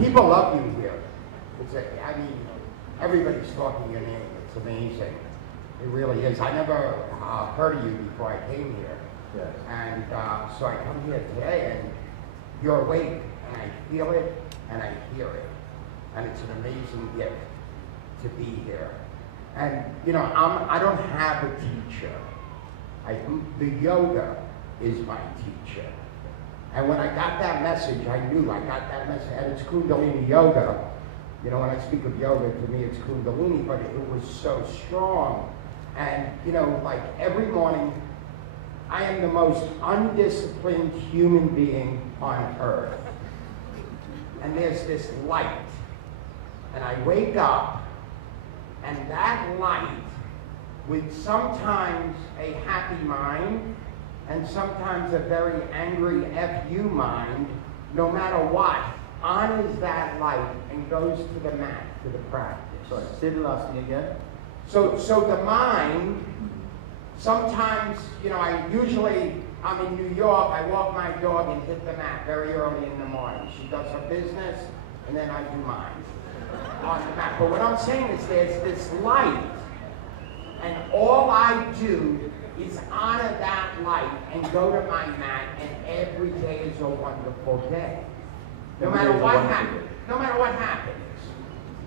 People love you here. I mean, everybody's talking your name. It's amazing. It really is. I never heard of you before I came here. Yes. And so I come here today, and you're awake, and I feel it, and I hear it. And it's an amazing gift to be here. And, you know, I don't have a teacher. The yoga is my teacher. And when I got that message, I knew I got that message. And it's Kundalini Yoga. You know, when I speak of yoga, to me it's Kundalini, but it was so strong. And, you know, like every morning, I am the most undisciplined human being on earth. And there's this light. And I wake up, and that light, with sometimes a happy mind, and sometimes a very angry F-U mind, no matter what, honors that light and goes to the mat, to the practice. Sorry, say the last thing again. So the mind, sometimes, you know, I'm in New York, I walk my dog and hit the mat very early in the morning. She does her business, and then I do mine on the mat. But what I'm saying is there's this light, and all I do is honor that light and go to my mat, and every day is a wonderful day. No matter what happens. No matter what happens.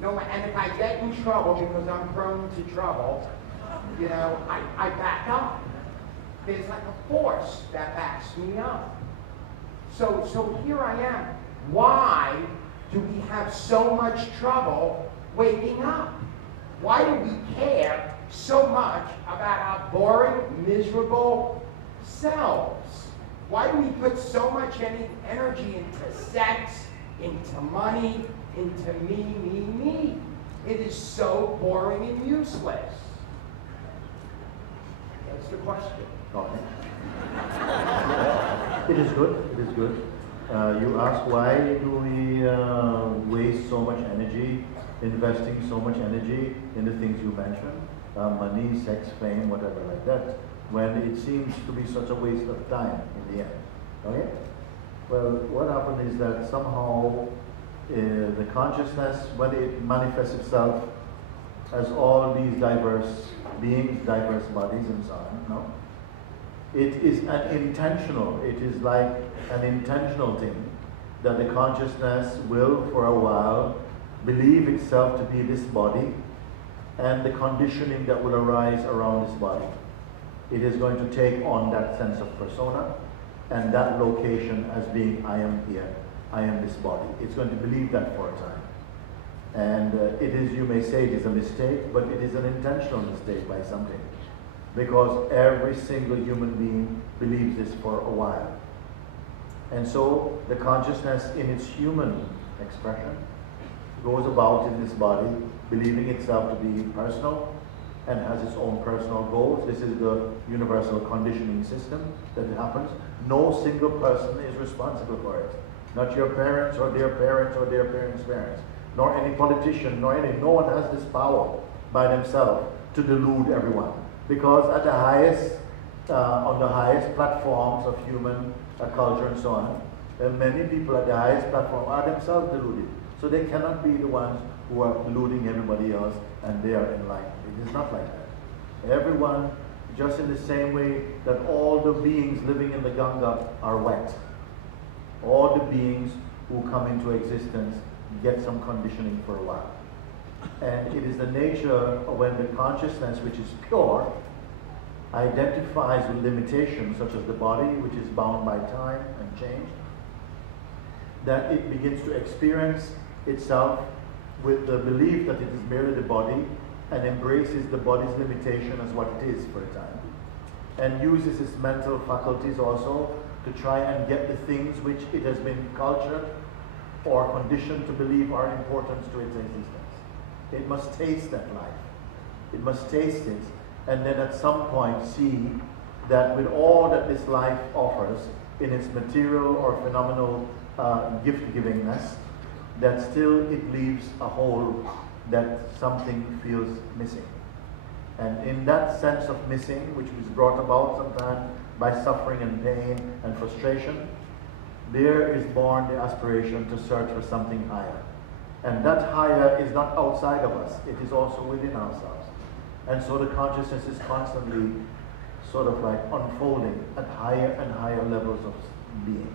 And if I get in trouble, because I'm prone to trouble, you know, I back up. There's like a force that backs me up. So here I am. Why do we have so much trouble waking up? Why do we care so much about our boring, miserable selves? Why do we put so much energy into sex, into money, into me? It is so boring and useless. That's the question. Okay. It is good. It is good. You ask, why do we waste so much energy, investing so much energy in the things you mentioned, money, sex, fame, whatever like that, when it seems to be such a waste of time in the end. Okay? Well, what happened is that somehow the consciousness, when it manifests itself as all these diverse beings, diverse bodies and so on, no? It is it is like an intentional thing that the consciousness will for a while believe itself to be this body and the conditioning that will arise around this body. It is going to take on that sense of persona and that location as being, I am here, I am this body. It's going to believe that for a time. And it is, you may say it is a mistake, but it is an intentional mistake by something. Because every single human being believes this for a while. And so the consciousness in its human expression goes about in this body, believing itself to be personal and has its own personal goals. This is the universal conditioning system that happens. No single person is responsible for it. Not your parents or their parents or their parents' parents, nor any politician, no one has this power by themselves to delude everyone. Because at the highest, on the highest platforms of human culture and so on, many people at the highest platform are themselves deluded. So they cannot be the ones who are deluding everybody else and they are enlightened. It is not like that. Everyone, just in the same way that all the beings living in the Ganga are wet. All the beings who come into existence get some conditioning for a while. And it is the nature of when the consciousness, which is pure, identifies with limitations such as the body, which is bound by time and change, that it begins to experience itself with the belief that it is merely the body and embraces the body's limitation as what it is for a time. And uses its mental faculties also to try and get the things which it has been cultured or conditioned to believe are important to its existence. It must taste that life. It must taste it, and then at some point see that with all that this life offers in its material or phenomenal gift-givingness, that still it leaves a hole that something feels missing. And in that sense of missing, which was brought about sometimes by suffering and pain and frustration, there is born the aspiration to search for something higher. And that higher is not outside of us, it is also within ourselves. And so the consciousness is constantly sort of like unfolding at higher and higher levels of being.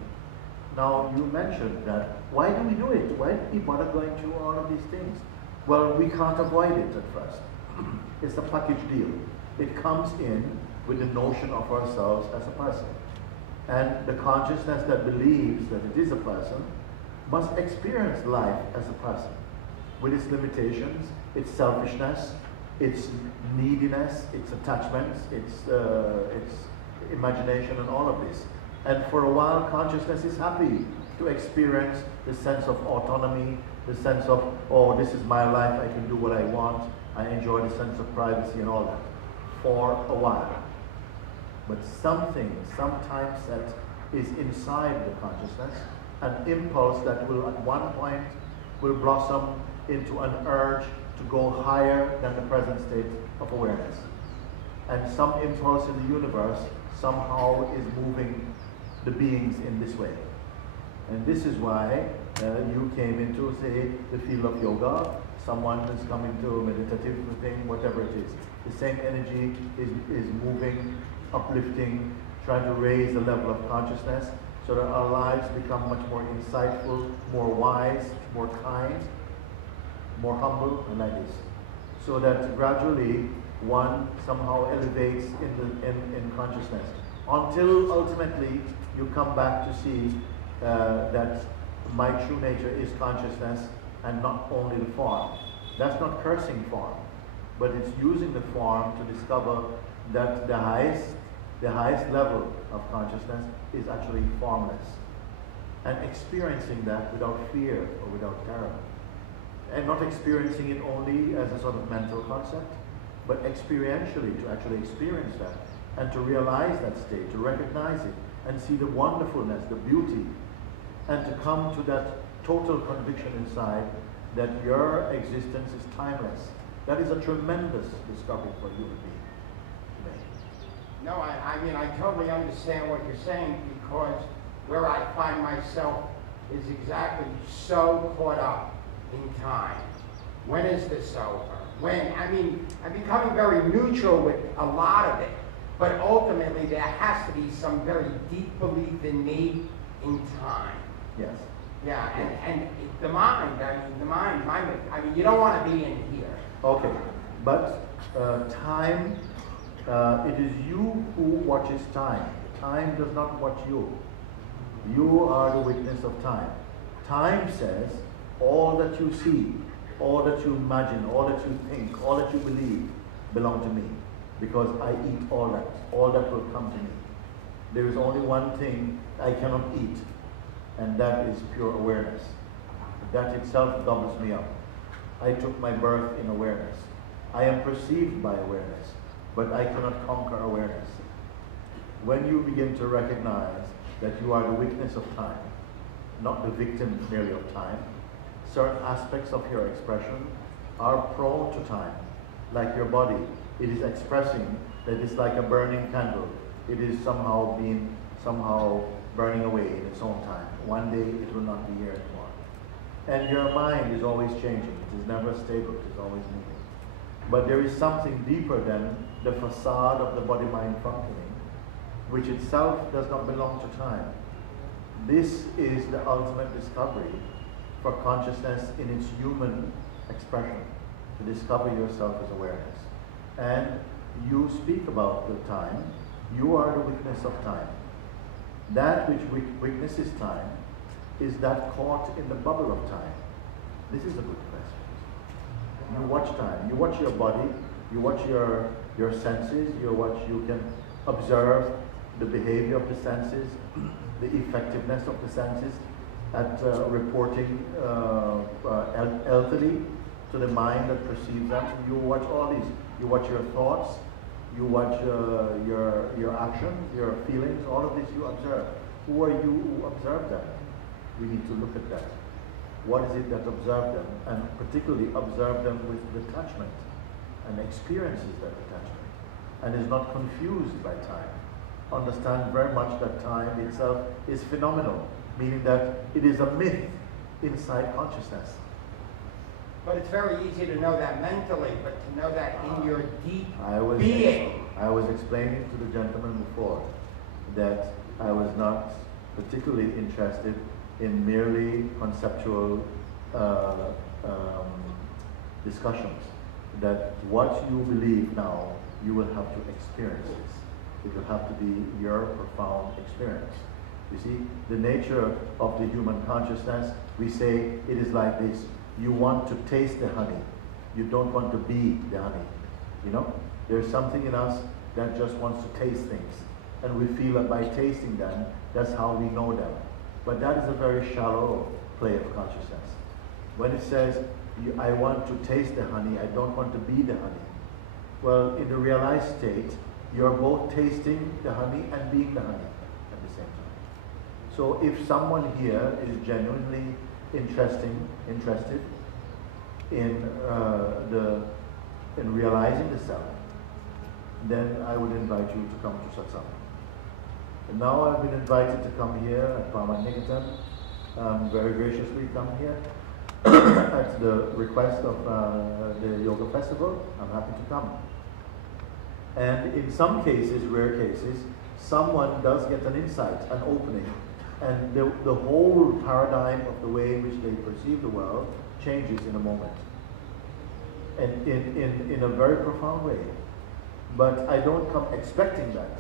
Now, you mentioned that, why do we do it? Why do we bother going through all of these things? Well, we can't avoid it at first. It's a package deal. It comes in with the notion of ourselves as a person. And the consciousness that believes that it is a person must experience life as a person, with its limitations, its selfishness, its neediness, its attachments, its imagination, and all of this. And for a while, consciousness is happy to experience the sense of autonomy, the sense of, oh, this is my life, I can do what I want, I enjoy the sense of privacy and all that, for a while. But something, some time set, is inside the consciousness, an impulse that will at one point will blossom into an urge to go higher than the present state of awareness. And some impulse in the universe somehow is moving the beings in this way. And this is why you came into, say, the field of yoga. Someone is coming to a meditative thing, whatever it is. The same energy is moving, uplifting, trying to raise the level of consciousness so that our lives become much more insightful, more wise, more kind, more humble, and like this. So that gradually one somehow elevates in consciousness, until ultimately you come back to see that my true nature is consciousness and not only the form. That's not cursing form, but it's using the form to discover that the highest level of consciousness is actually formless, and experiencing that without fear or without terror, and not experiencing it only as a sort of mental concept, but experientially, to actually experience that and to realize that state, to recognize it and see the wonderfulness, the beauty, and to come to that total conviction inside that your existence is timeless. That is a tremendous discovery for you and me today. No, I mean, I totally understand what you're saying, because where I find myself is exactly so caught up in time. When is this over? When? I mean, I'm becoming very neutral with a lot of it, but ultimately there has to be some very deep belief in me in time. Yes. Yeah, and the mind, I mean, you don't want to be in here. Okay, but time, it is you who watches time. Time does not watch you. You are the witness of time. Time says, all that you see, all that you imagine, all that you think, all that you believe belong to me, because I eat all that will come to me. There is only one thing I cannot eat, and that is pure awareness. That itself doubles me up. I took my birth in awareness. I am perceived by awareness, but I cannot conquer awareness. When you begin to recognize that you are the witness of time, not the victim merely of time, certain aspects of your expression are prone to time, like your body. It is expressing that it's like a burning candle. It is somehow burning away in its own time. One day it will not be here anymore. And your mind is always changing. It is never stable. It is always moving. But there is something deeper than the facade of the body-mind functioning, which itself does not belong to time. This is the ultimate discovery for consciousness in its human expression, to discover yourself as awareness. And you speak about the time. You are the witness of time. That which witnesses time is that caught in the bubble of time. This is a good question. You watch time. You watch your body. You watch your senses. You can observe the behavior of the senses, the effectiveness of the senses at reporting healthily to the mind that perceives them. You watch all these. You watch your thoughts. You watch your actions, your feelings. All of this you observe. Who are you who observe them? We need to look at that. What is it that observe them, and particularly observe them with detachment, and experiences that detachment, and is not confused by time. Understand very much that time itself is phenomenal. meaning that it is a myth inside consciousness. But it's very easy to know that mentally, but to know that in your deep being. I was explaining to the gentleman before that I was not particularly interested in merely conceptual discussions. That what you believe now, you will have to experience this. It will have to be your profound experience. You see, the nature of the human consciousness, we say it is like this. You want to taste the honey. You don't want to be the honey. You know? There's something in us that just wants to taste things. And we feel that by tasting them, that's how we know them. But that is a very shallow play of consciousness. When it says, I want to taste the honey, I don't want to be the honey. Well, in the realized state, you're both tasting the honey and being the honey at the same time. So if someone here is genuinely interested in realizing the self, then I would invite you to come to Satsang. And now I've been invited to come here at Parmarth Niketan, very graciously come here at the request of the Yoga Festival. I'm happy to come. And in some cases, rare cases, someone does get an insight, an opening, and the whole paradigm of the way in which they perceive the world changes in a moment. And in a very profound way. But I don't come expecting that.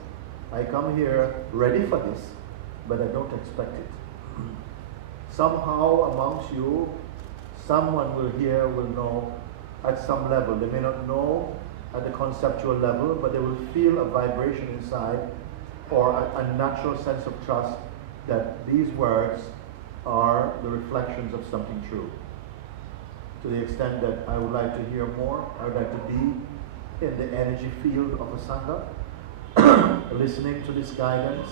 I come here ready for this, but I don't expect it. Somehow amongst you, someone will know at some level. They may not know at the conceptual level, but they will feel a vibration inside or a natural sense of trust that these words are the reflections of something true. To the extent that I would like to hear more, I would like to be in the energy field of a Sangha, listening to this guidance,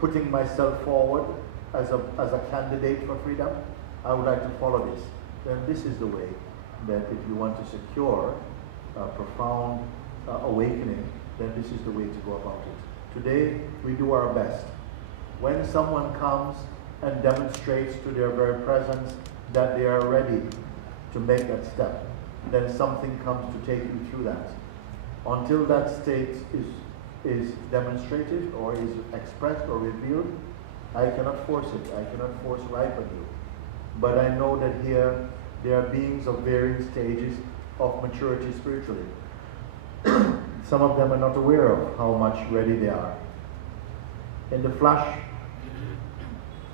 putting myself forward as a candidate for freedom. I would like to follow this. Then this is the way that if you want to secure a profound awakening, then this is the way to go about it. Today, we do our best. When someone comes and demonstrates to their very presence that they are ready to make that step, then something comes to take you through that. Until that state is demonstrated or is expressed or revealed, I cannot force it. I cannot force ripen you. But I know that here there are beings of varying stages of maturity spiritually. Some of them are not aware of how much ready they are. In the flash,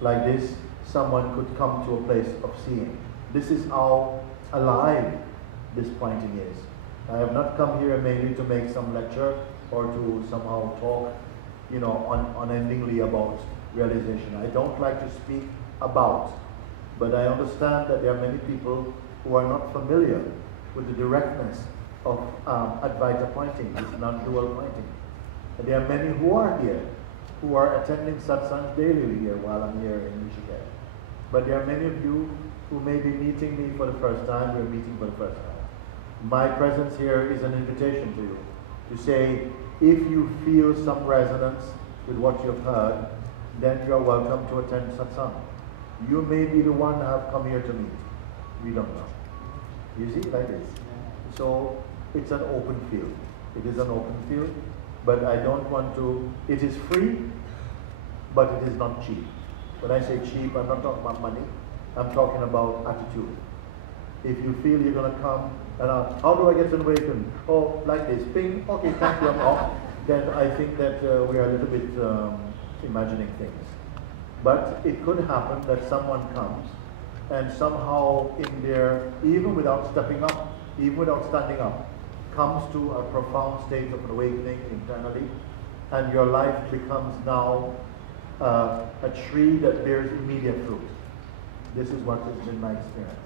like this, someone could come to a place of seeing. This is how alive this pointing is. I have not come here mainly to make some lecture or to somehow talk, unendingly about realization. I don't like to speak about, but I understand that there are many people who are not familiar with the directness of Advaita pointing, this non-dual pointing. And there are many who are here, who are attending Satsang daily here while I'm here in Rishikesh. But there are many of you who may be meeting me for the first time, we're meeting for the first time. My presence here is an invitation to you to say, if you feel some resonance with what you've heard, then you are welcome to attend Satsang. You may be the one I have come here to meet. We don't know. You see, like this. So it's an open field. It is an open field, but I don't want to, it is free, but it is not cheap. When I say cheap, I'm not talking about money, I'm talking about attitude. If you feel you're going to come and ask, how do I get awakened? Oh, like this, ping, okay, thank you, I'm off. Then I think that we are a little bit imagining things. But it could happen that someone comes and somehow in their, even without stepping up, even without standing up, comes to a profound state of awakening internally, and your life becomes now a tree that bears immediate fruit. This is what has been my experience.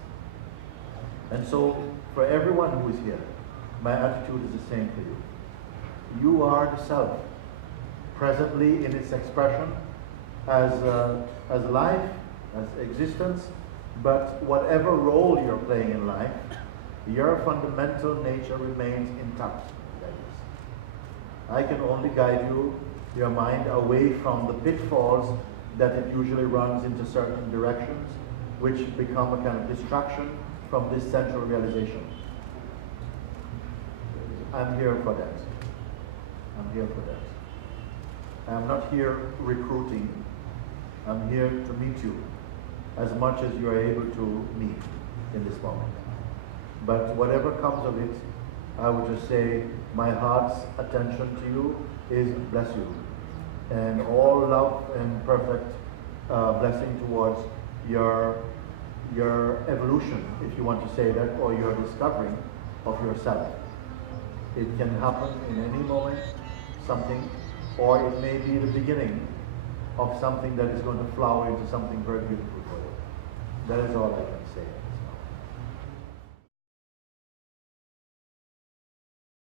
And so, for everyone who is here, my attitude is the same for you. You are the self, presently in its expression as life, as existence, but whatever role you're playing in life, your fundamental nature remains intact. I can only guide you, your mind, away from the pitfalls that it usually runs into certain directions, which become a kind of distraction from this central realization. I'm here for that. I'm here for that. I'm not here recruiting. I'm here to meet you as much as you are able to meet in this moment. But whatever comes of it, I would just say my heart's attention to you is bless you. And all love and perfect blessing towards your evolution, if you want to say that, or your discovering of yourself. It can happen in any moment, something, or it may be the beginning of something that is going to flower into something very beautiful for you. That is all I can say.